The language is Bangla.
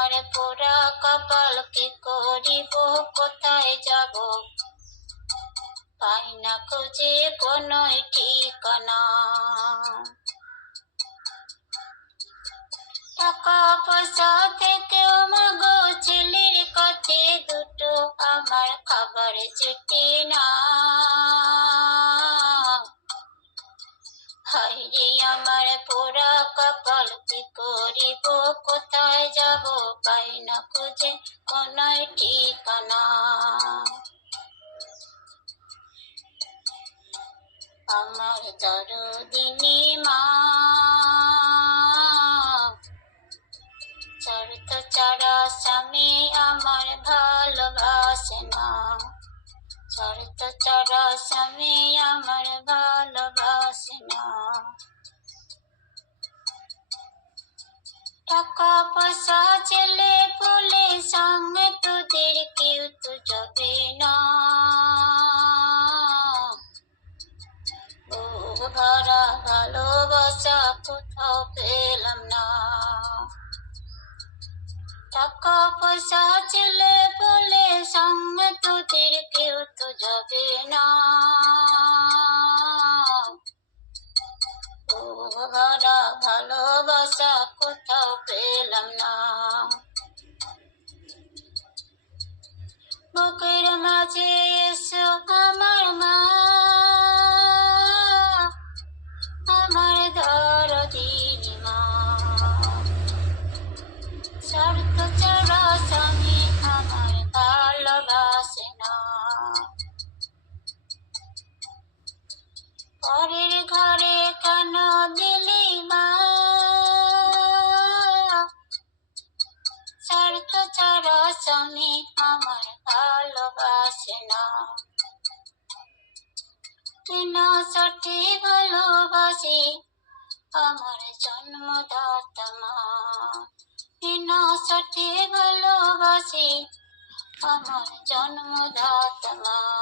আমার পোড়া কপাল কি করিব? কোথায় যাব? পাই না খুঁজে কোনো ঠিকানা। টাকা পয়সা থেকেও মাগো ছেলের কাছে দুটো আমার খাবার জুটে না। হাইরে আমার পোড়া কপাল কি করিব? কোথায় যাব পাই না খুঁজে? কোনো ঠিকানা? আমার দরদিনী মা, শর্ত ছাড়া স্বামী আমার ভালোবাসে না। শর্ত ছাড়া স্বামী আমার ভালোবাসে না। টাকা পয়সা, ছেলে বলে সঙ্গে তোদের কেউ তো যাবে না। ভরা ভালোবাসা কোথাও পেলাম না। টাকা পয়সা, ছেলে বলে সঙ্গে তোদের কেউ না ভালোবাসা কোথাও পেলাম না। বুকের মাঝে পরের ঘরে কেন দিলি মা? শর্ত ছাড়া স্বামী, আমার ভালোবাসে না। বিনা শর্তে ভালোবাসি? আমার জন্মদাতা মা। বিনা শর্তে ভালোবাসি? আমার জন্মদাতা মা।